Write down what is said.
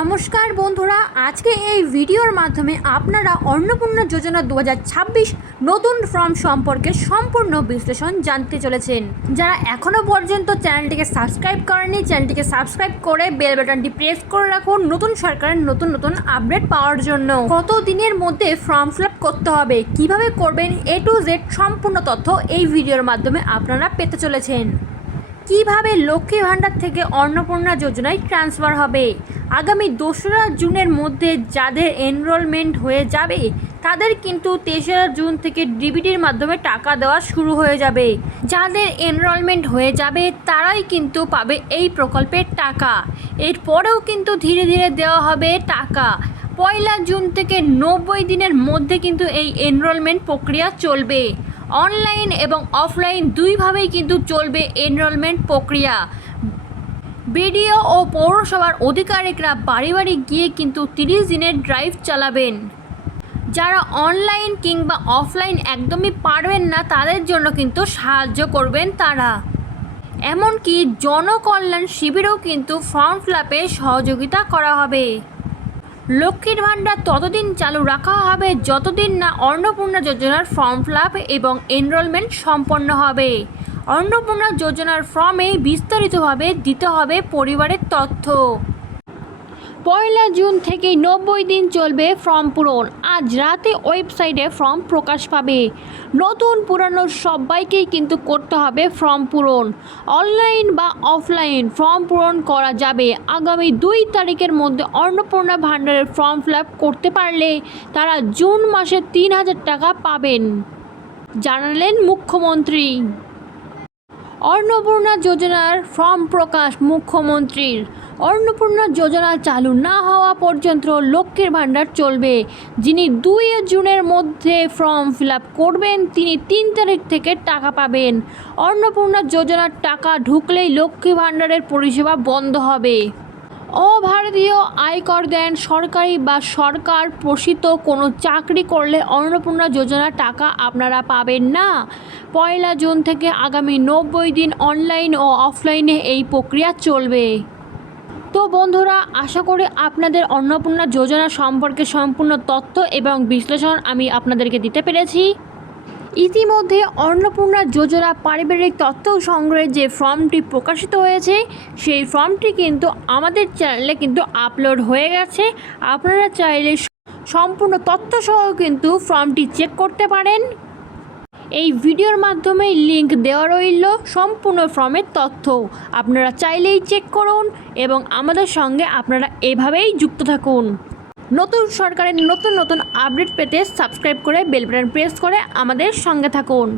নমস্কার বন্ধুরা, আজকে এই ভিডিওর মাধ্যমে আপনারা অন্নপূর্ণা যোজনা 2026 নতুন ফর্ম সম্পর্কে সম্পূর্ণ বিশ্লেষণ জানতে চলেছেন। যারা এখনও পর্যন্ত চ্যানেলটিকে সাবস্ক্রাইব করেনি, চ্যানেলটিকে সাবস্ক্রাইব করে বেল বাটনটি প্রেস করে রাখুন নতুন সরকারের নতুন আপডেট পাওয়ার জন্য। কত দিনের মধ্যে ফর্ম ফিল আপ করতে হবে, কিভাবে করবেন, A to Z সম্পূর্ণ তথ্য এই ভিডিওর মাধ্যমে আপনারা পেতে চলেছেন। কিভাবে লক্ষ্মী ভাণ্ডার থেকে অন্নপূর্ণা যোজনায় ট্রান্সফার হবে। আগামী 2রা জুনের মধ্যে যাদের এনরোলমেন্ট হয়ে যাবে তাদের কিন্তু 3রা জুন থেকে ডিবিটির মাধ্যমে টাকা দেওয়া শুরু হয়ে যাবে। যাদের এনরোলমেন্ট হয়ে যাবে তারাই কিন্তু পাবে এই প্রকল্পের টাকা। এরপরেও কিন্তু ধীরে ধীরে দেওয়া হবে টাকা। 1 জুন থেকে 90 দিনের মধ্যে কিন্তু এই এনরোলমেন্ট প্রক্রিয়া চলবে। অনলাইন এবং অফলাইন দুইভাবেই কিন্তু চলবে এনরোলমেন্ট প্রক্রিয়া। বিডিও ও পৌরসভার আধিকারিকরা বাড়ি বাড়ি গিয়ে কিন্তু 30 দিনের ড্রাইভ চালাবেন। যারা অনলাইন কিংবা অফলাইন একদমই পারবেন না তাদের জন্য কিন্তু সাহায্য করবেন তারা। এমনকি জনকল্যাণ শিবিরেও কিন্তু ফর্ম ফিল আপে সহযোগিতা করা হবে। লক্ষ্মীর ভাণ্ডার ততদিন চালু রাখা হবে যতদিন না অন্নপূর্ণা যোজনার ফর্ম ফিল আপ এবং এনরোলমেন্ট সম্পন্ন হবে। অন্নপূর্ণা যোজনার ফর্মে বিস্তারিতভাবে দিতে হবে পরিবারের তথ্য। 1 জুন থেকে 90 দিন চলবে ফর্ম পূরণ। আজ রাতে ওয়েবসাইটে ফর্ম প্রকাশ পাবে। নতুন পুরানো সবাইকেই কিন্তু করতে হবে ফর্ম পূরণ। অনলাইন বা অফলাইন ফর্ম পূরণ করা যাবে। আগামী 2 তারিখের মধ্যে অন্নপূর্ণা ভাণ্ডারের ফর্ম ফিল আপ করতে পারলে তারা জুন মাসে 3000 টাকা পাবেন, জানালেন মুখ্যমন্ত্রী। অন্নপূর্ণা যোজনার ফর্ম প্রকাশ মুখ্যমন্ত্রীর। অন্নপূর্ণা যোজনা চালু না হওয়া পর্যন্ত লক্ষ্মীর ভাণ্ডার চলবে। যিনি 2 জুনের মধ্যে ফর্ম ফিল আপ করবেন তিনি 3 তারিখ থেকে টাকা পাবেন। অন্নপূর্ণা যোজনার টাকা ঢুকলেই লক্ষ্মী ভাণ্ডারের পরিষেবা বন্ধ হবে। অভারতীয় আয়কর দেন সরকারি বা সরকার পোষিত কোনো চাকরি করলে অন্নপূর্ণা যোজনার টাকা আপনারা পাবেন না। 1 জুন থেকে আগামী 90 দিন অনলাইন ও অফলাইনে এই প্রক্রিয়া চলবে। তো বন্ধুরা, আশা করি আপনাদের অন্নপূর্ণা যোজনা সম্পর্কে সম্পূর্ণ তথ্য এবং বিশ্লেষণ আমি আপনাদেরকে দিতে পেরেছি। ইতিমধ্যে অন্নপূর্ণা যোজনা পারিবারিক তথ্য সংগ্রহের যে ফর্মটি প্রকাশিত হয়েছে সেই ফর্মটি কিন্তু আমাদের চ্যানেলে কিন্তু আপলোড হয়ে গেছে। আপনারা চাইলে সম্পূর্ণ তথ্য সহ কিন্তু ফর্মটি চেক করতে পারেন। এই ভিডিওর মাধ্যমে লিংক দেওয়া রইল সম্পূর্ণ ফর্মের তথ্য। আপনারা চাইলেই চেক করুন এবং আমাদের সঙ্গে আপনারা এভাবেই যুক্ত থাকুন। নতুন সরকারের নতুন আপডেট পেতে সাবস্ক্রাইব করে বেল বাটন প্রেস করে আমাদের সঙ্গে থাকুন।